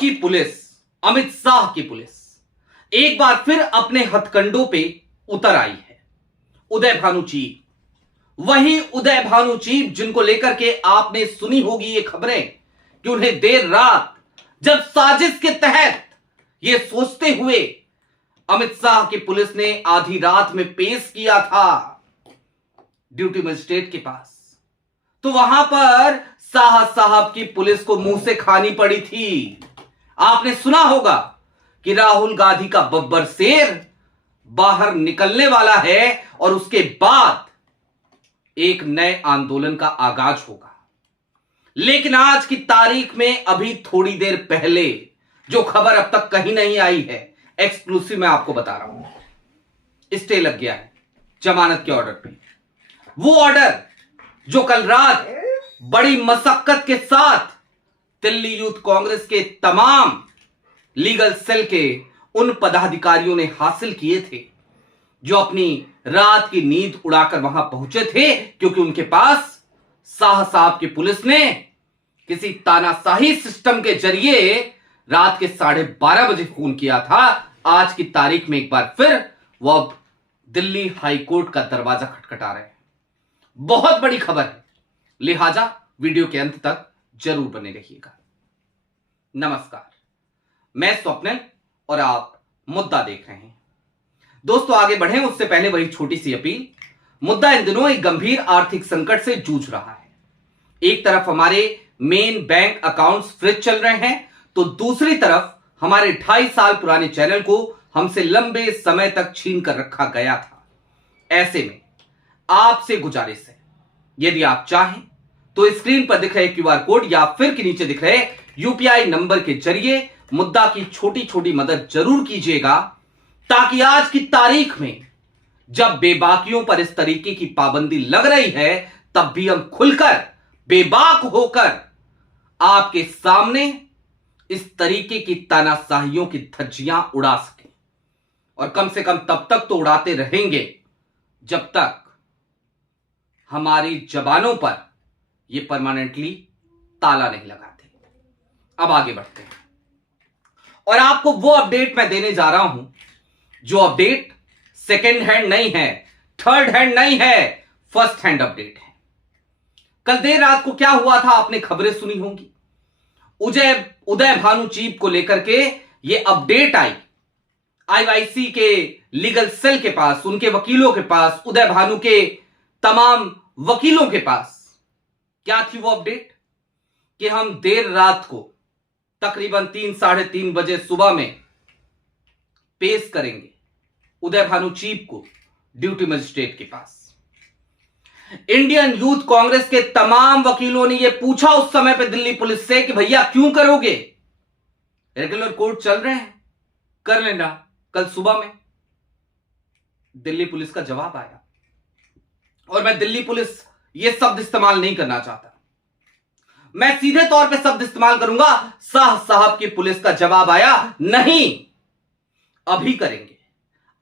आपकी पुलिस, अमित शाह की पुलिस एक बार फिर अपने हथकंडों पे उतर आई है। उदय भानु चीफ, वही उदय भानु चीफ जिनको लेकर के आपने सुनी होगी ये खबरें कि उन्हें देर रात जब साजिश के तहत ये सोचते हुए अमित शाह की पुलिस ने आधी रात में पेश किया था ड्यूटी मजिस्ट्रेट के पास, तो वहां पर शाह साहब की पुलिस को मुंह से खानी पड़ी थी। आपने सुना होगा कि राहुल गांधी का बब्बर शेर बाहर निकलने वाला है और उसके बाद एक नए आंदोलन का आगाज होगा। लेकिन आज की तारीख में अभी थोड़ी देर पहले जो खबर अब तक कहीं नहीं आई है, एक्सक्लूसिव मैं आपको बता रहा हूं, स्टे लग गया है जमानत के ऑर्डर पे। वो ऑर्डर जो कल रात बड़ी मशक्कत के साथ दिल्ली यूथ कांग्रेस के तमाम लीगल सेल के उन पदाधिकारियों ने हासिल किए थे जो अपनी रात की नींद उड़ाकर वहां पहुंचे थे, क्योंकि उनके पास शाह साहब की पुलिस ने किसी तानाशाही सिस्टम के जरिए रात के 12:30 बजे फोन किया था। आज की तारीख में एक बार फिर वो अब दिल्ली हाई कोर्ट का दरवाजा खटखटा रहे हैं। बहुत बड़ी खबर है, लिहाजा वीडियो के अंत तक जरूर बने रहिएगा। नमस्कार, मैं स्वप्निल और आप मुद्दा देख रहे हैं। दोस्तों, आगे बढ़ें उससे पहले वही छोटी सी अपील। मुद्दा इन दिनों एक गंभीर आर्थिक संकट से जूझ रहा है। एक तरफ हमारे मेन बैंक अकाउंट्स फ्रीज चल रहे हैं, तो दूसरी तरफ हमारे 2.5 साल पुराने चैनल को हमसे लंबे समय तक छीन कर रखा गया था। ऐसे में आपसे गुजारिश है, यदि आप चाहें तो स्क्रीन पर दिख रहे क्यूआर कोड या फिर के नीचे दिख रहे यूपीआई नंबर के जरिए मुद्दा की छोटी छोटी मदद जरूर कीजिएगा, ताकि आज की तारीख में जब बेबाकियों पर इस तरीके की पाबंदी लग रही है, तब भी हम खुलकर बेबाक होकर आपके सामने इस तरीके की तानाशाहियों की धज्जियां उड़ा सकें। और कम से कम तब तक तो उड़ाते रहेंगे जब तक हमारी जबानों पर यह परमानेंटली ताला नहीं लगाते। अब आगे बढ़ते हैं और आपको वो अपडेट मैं देने जा रहा हूं जो अपडेट सेकेंड हैंड नहीं है, थर्ड हैंड नहीं है, फर्स्ट हैंड अपडेट है। कल देर रात को क्या हुआ था आपने खबरें सुनी होंगी। उदय भानु चीफ को लेकर के यह अपडेट आई आईवाईसी के लीगल सेल के पास, उनके वकीलों के पास, उदय भानु के तमाम वकीलों के पास। क्या थी वो अपडेट कि हम देर रात को तकरीबन 3-3:30 बजे सुबह में पेश करेंगे उदय भानु चीफ को ड्यूटी मजिस्ट्रेट के पास। इंडियन यूथ कांग्रेस के तमाम वकीलों ने यह पूछा उस समय पे दिल्ली पुलिस से कि भैया क्यों करोगे, रेगुलर कोर्ट चल रहे हैं, कर लेना कल सुबह में। दिल्ली पुलिस का जवाब आया, और मैं दिल्ली पुलिस यह शब्द इस्तेमाल नहीं करना चाहता, मैं सीधे तौर पे शब्द इस्तेमाल करूंगा, शाह साहब की पुलिस का जवाब आया, नहीं अभी करेंगे,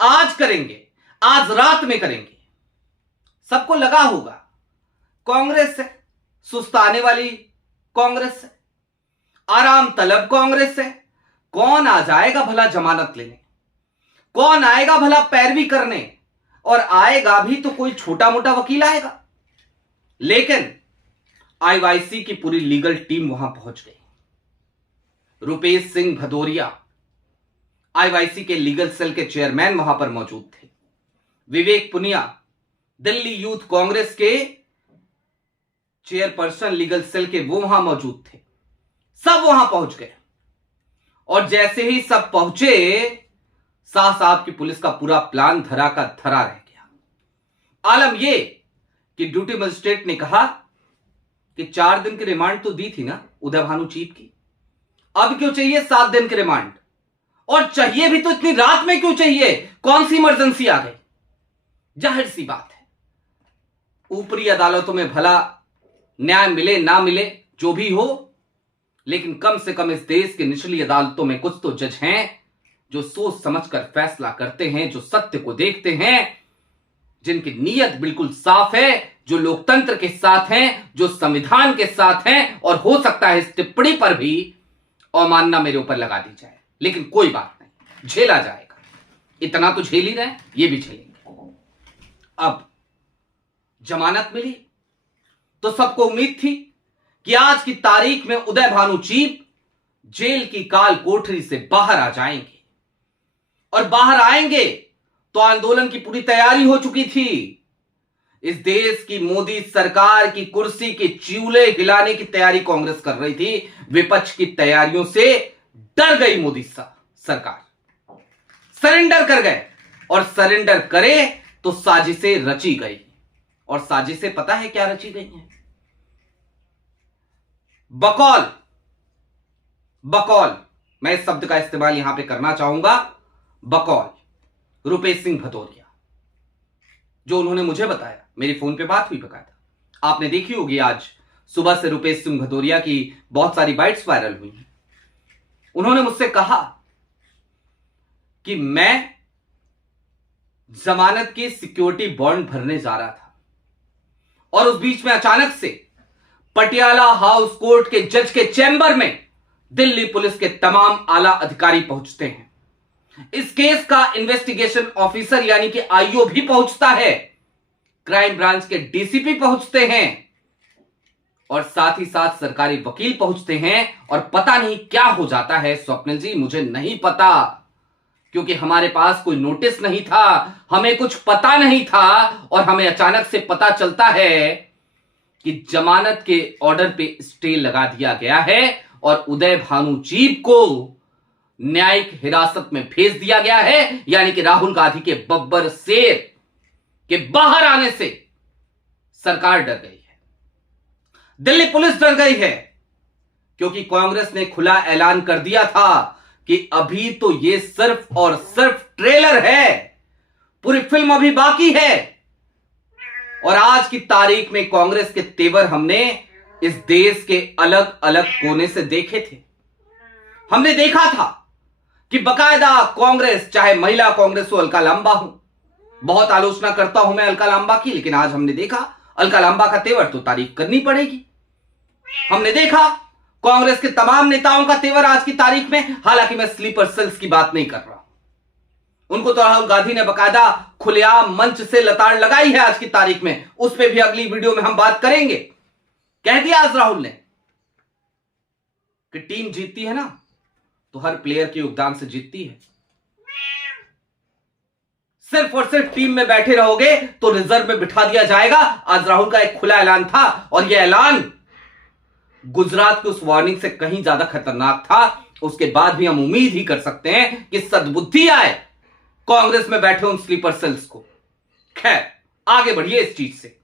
आज करेंगे, आज रात में करेंगे। सबको लगा होगा कांग्रेस है, सुस्ताने वाली कांग्रेस है, आराम तलब कांग्रेस है, कौन आ जाएगा भला जमानत लेने, कौन आएगा भला पैरवी करने, और आएगा भी तो कोई छोटा मोटा वकील आएगा। लेकिन आईवाईसी की पूरी लीगल टीम वहां पहुंच गई। रुपेश सिंह भदौरिया आईवाईसी के लीगल सेल के चेयरमैन वहां पर मौजूद थे। विवेक पुनिया दिल्ली यूथ कांग्रेस के चेयरपर्सन लीगल सेल के, वो वहां मौजूद थे। सब वहां पहुंच गए और जैसे ही सब पहुंचे, शाह साहब की पुलिस का पूरा प्लान धरा का धरा रह गया। आलम यह कि ड्यूटी मजिस्ट्रेट ने कहा कि 4 दिन की रिमांड तो दी थी ना उदय भानु चीफ की, अब क्यों चाहिए 7 दिन की रिमांड, और चाहिए भी तो इतनी रात में क्यों चाहिए, कौन सी इमरजेंसी आ गई। जाहिर सी बात है, ऊपरी अदालतों में भला न्याय मिले ना मिले जो भी हो, लेकिन कम से कम इस देश की निचली अदालतों में कुछ तो जज हैं जो सोच समझकर फैसला करते हैं, जो सत्य को देखते हैं, जिनकी नीयत बिल्कुल साफ है, जो लोकतंत्र के साथ हैं, जो संविधान के साथ हैं, और हो सकता है इस टिप्पणी पर भी अवमानना मेरे ऊपर लगा दी जाए, लेकिन कोई बात नहीं, झेला जाएगा। इतना तो झेल ही रहे, ये भी झेलेंगे। अब जमानत मिली तो सबको उम्मीद थी कि आज की तारीख में उदय भानु चीप जेल की काल कोठरी से बाहर आ जाएंगे, और बाहर आएंगे तो आंदोलन की पूरी तैयारी हो चुकी थी। इस देश की मोदी सरकार की कुर्सी के चिउले हिलाने की तैयारी कांग्रेस कर रही थी। विपक्ष की तैयारियों से डर गई मोदी सरकार, सरेंडर कर गए, और सरेंडर करे तो साजिशें रची गई। और साजिशें पता है क्या रची गई हैं? बकौल, मैं इस शब्द का इस्तेमाल यहां पे करना चाहूंगा। बकौल रुपेश सिंह भदौरिया, जो उन्होंने मुझे बताया, मेरी फोन पे बात हुई बकायदा, आपने देखी होगी। आज सुबह से रुपेश सिंह भदौरिया की बहुत सारी बाइट्स वायरल हुई हैं। उन्होंने मुझसे कहा कि मैं जमानत की सिक्योरिटी बॉन्ड भरने जा रहा था, और उस बीच में अचानक से पटियाला हाउस कोर्ट के जज के चैम्बर में दिल्ली पुलिस के तमाम आला अधिकारी पहुंचते हैं। इस केस का इन्वेस्टिगेशन ऑफिसर यानी कि आईओ भी पहुंचता है, क्राइम ब्रांच के डीसीपी पहुंचते हैं, और साथ ही साथ सरकारी वकील पहुंचते हैं। और पता नहीं क्या हो जाता है स्वप्निल जी, मुझे नहीं पता, क्योंकि हमारे पास कोई नोटिस नहीं था, हमें कुछ पता नहीं था, और हमें अचानक से पता चलता है कि जमानत के ऑर्डर पे स्टे लगा दिया गया है, और उदय भानु चीप को न्यायिक हिरासत में भेज दिया गया है। यानी कि राहुल गांधी के बब्बर शेर के बाहर आने से सरकार डर गई है, दिल्ली पुलिस डर गई है, क्योंकि कांग्रेस ने खुला ऐलान कर दिया था कि अभी तो ये सिर्फ और सिर्फ ट्रेलर है, पूरी फिल्म अभी बाकी है। और आज की तारीख में कांग्रेस के तेवर हमने इस देश के अलग अलग कोने से देखे थे। हमने देखा था कि बकायदा कांग्रेस, चाहे महिला कांग्रेस हो, अलका लांबा हो, बहुत आलोचना करता हूं मैं अलका लांबा की, लेकिन आज हमने देखा अलका लांबा का तेवर तो तारीफ करनी पड़ेगी। हमने देखा कांग्रेस के तमाम नेताओं का तेवर आज की तारीख में, हालांकि मैं स्लीपर सेल्स की बात नहीं कर रहा हूं, उनको तो राहुल गांधी ने बकायदा खुलेआम मंच से लताड़ लगाई है आज की तारीख में, उस पर भी अगली वीडियो में हम बात करेंगे। कह दिया आज राहुल ने कि टीम जीतती है ना तो हर प्लेयर के योगदान से जीतती है, सिर्फ और सिर्फ टीम में बैठे रहोगे तो रिजर्व में बिठा दिया जाएगा। आज राहुल का एक खुला ऐलान था, और यह ऐलान गुजरात की उस वार्निंग से कहीं ज्यादा खतरनाक था। उसके बाद भी हम उम्मीद ही कर सकते हैं कि सद्बुद्धि आए कांग्रेस में बैठे उन स्लीपर सेल्स को। खैर, आगे बढ़िए इस चीज से।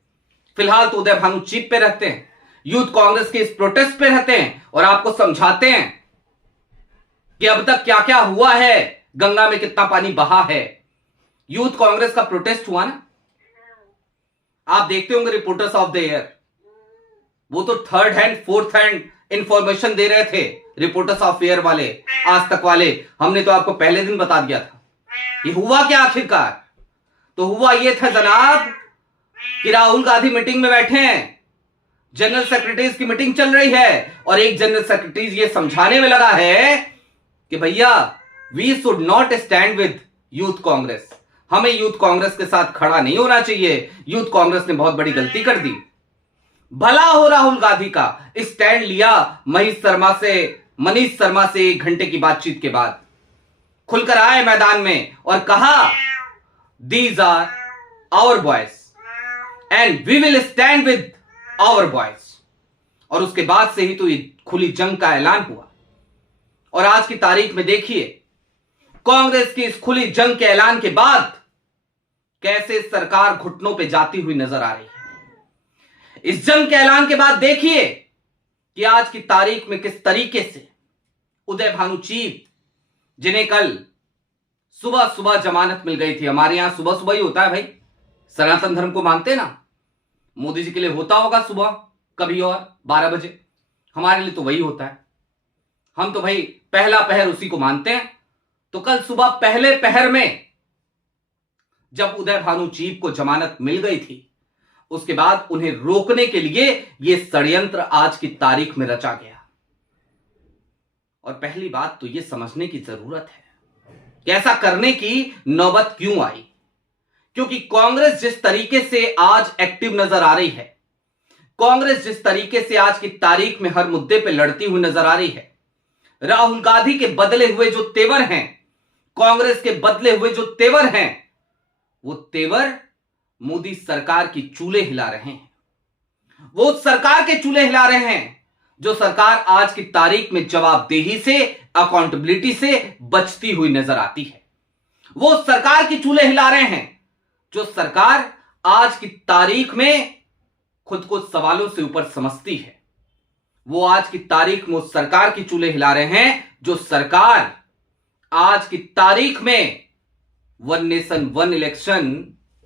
फिलहाल तो उदय भानु चीप पे रहते हैं, यूथ कांग्रेस के इस प्रोटेस्ट पे रहते हैं, और आपको समझाते हैं कि अब तक क्या क्या हुआ है, गंगा में कितना पानी बहा है। यूथ कांग्रेस का प्रोटेस्ट हुआ ना, आप देखते होंगे रिपोर्टर्स ऑफ द ईयर, वो तो third hand fourth hand information दे रहे थे रिपोर्टर्स ऑफ ईयर वाले, आज तक वाले। हमने तो आपको पहले दिन बता दिया था। ये हुआ क्या आखिरकार? तो हुआ ये था जनाब कि राहुल गांधी मीटिंग में बैठे हैं, जनरल सेक्रेटरीज की मीटिंग चल रही है, और एक जनरल सेक्रेटरीज ये समझाने में लगा है कि भैया we should not stand with Youth Congress, हमें यूथ कांग्रेस के साथ खड़ा नहीं होना चाहिए, यूथ कांग्रेस ने बहुत बड़ी गलती कर दी। भला हो राहुल गांधी का स्टैंड लिया मनीष शर्मा से 1 घंटे की बातचीत के बाद, खुलकर आए मैदान में और कहा these are our boys and we will stand with our boys. और उसके बाद से ही तो ये खुली जंग का ऐलान हुआ। और आज की तारीख में देखिए कांग्रेस की इस खुली जंग के ऐलान के बाद कैसे सरकार घुटनों पे जाती हुई नजर आ रही है। इस जंग के ऐलान के बाद देखिए कि आज की तारीख में किस तरीके से उदय भानु चीप, जिन्हें कल सुबह सुबह जमानत मिल गई थी, हमारे यहां सुबह सुबह ही होता है भाई, सनातन धर्म को मानते हैं ना, मोदी जी के लिए होता होगा सुबह कभी और 12 बजे, हमारे लिए तो वही होता है, हम तो भाई पहला पहर उसी को मानते हैं। तो कल सुबह पहले पहर में जब उदय भानु चीप को जमानत मिल गई थी, उसके बाद उन्हें रोकने के लिए यह षड्यंत्र आज की तारीख में रचा गया। और पहली बात तो यह समझने की जरूरत है कि ऐसा करने की नौबत क्यों आई। क्योंकि कांग्रेस जिस तरीके से आज एक्टिव नजर आ रही है, कांग्रेस जिस तरीके से आज की तारीख में हर मुद्दे पे लड़ती हुई नजर आ रही है, राहुल गांधी के बदले हुए जो तेवर हैं, कांग्रेस के बदले हुए जो तेवर हैं, वो तेवर मोदी सरकार की चूल्हे हिला रहे हैं। वो सरकार के चूल्हे हिला रहे हैं जो सरकार आज की तारीख में जवाबदेही से, अकाउंटेबिलिटी से बचती हुई नजर आती है। वो सरकार की चूल्हे हिला रहे हैं जो सरकार आज की तारीख में खुद को सवालों से ऊपर समझती है। वो आज की तारीख में उस सरकार की चूल्हे हिला रहे हैं जो सरकार आज की तारीख में वन नेशन वन इलेक्शन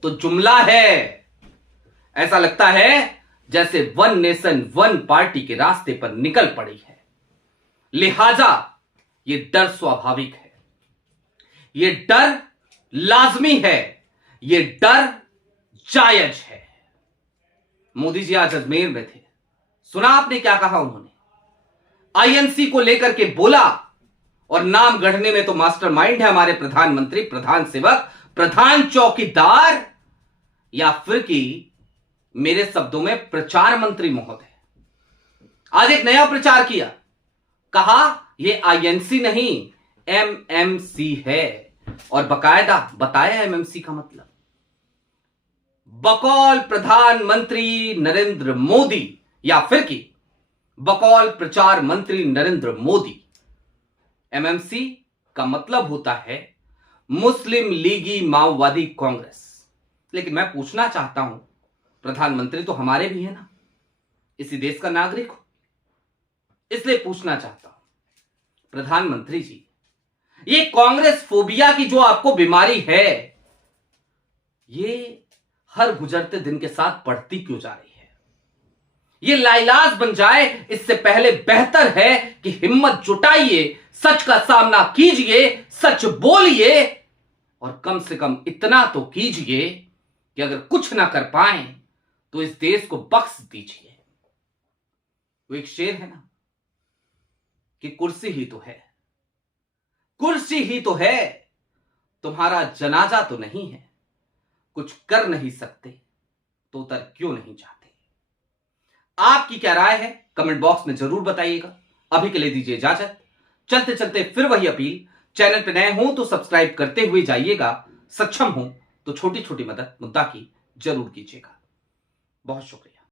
तो जुमला है। ऐसा लगता है जैसे वन नेशन वन पार्टी के रास्ते पर निकल पड़ी है। लिहाजा यह डर स्वाभाविक है, यह डर लाजमी है, यह डर जायज है। मोदी जी आज अजमेर में थे, सुना आपने क्या कहा उन्होंने? आईएनसी को लेकर के बोला, और नाम गढ़ने में तो मास्टरमाइंड है हमारे प्रधानमंत्री, प्रधान सेवक, प्रधान चौकीदार, या फिर कि मेरे शब्दों में प्रचार मंत्री महोदय। आज एक नया प्रचार किया, कहा यह आईएनसी नहीं एमएमसी है, और बकायदा बताया एमएमसी का मतलब। बकौल प्रधानमंत्री नरेंद्र मोदी, या फिर कि बकौल प्रचार मंत्री नरेंद्र मोदी, एमएमसी का मतलब होता है मुस्लिम लीगी माओवादी कांग्रेस। लेकिन मैं पूछना चाहता हूं, प्रधानमंत्री तो हमारे भी है ना, इसी देश का नागरिक हो, इसलिए पूछना चाहता हूं प्रधानमंत्री जी, ये कांग्रेस फोबिया की जो आपको बीमारी है, ये हर गुजरते दिन के साथ बढ़ती क्यों जा रही है? ये लाइलाज बन जाए इससे पहले बेहतर है कि हिम्मत जुटाइए, सच का सामना कीजिए, सच बोलिए, और कम से कम इतना तो कीजिए कि अगर कुछ ना कर पाए तो इस देश को बख्श दीजिए। वो एक शेर है ना कि कुर्सी ही तो है, कुर्सी ही तो है, तुम्हारा जनाजा तो नहीं है, कुछ कर नहीं सकते तो उतर क्यों नहीं जाते? आपकी क्या राय है कमेंट बॉक्स में जरूर बताइएगा। अभी के लिए दीजिए इजाजत। चलते चलते फिर वही अपील, चैनल पे नए हो तो सब्सक्राइब करते हुए जाइएगा, सक्षम हो तो छोटी छोटी मदद मुद्दा की जरूर कीजिएगा। बहुत शुक्रिया।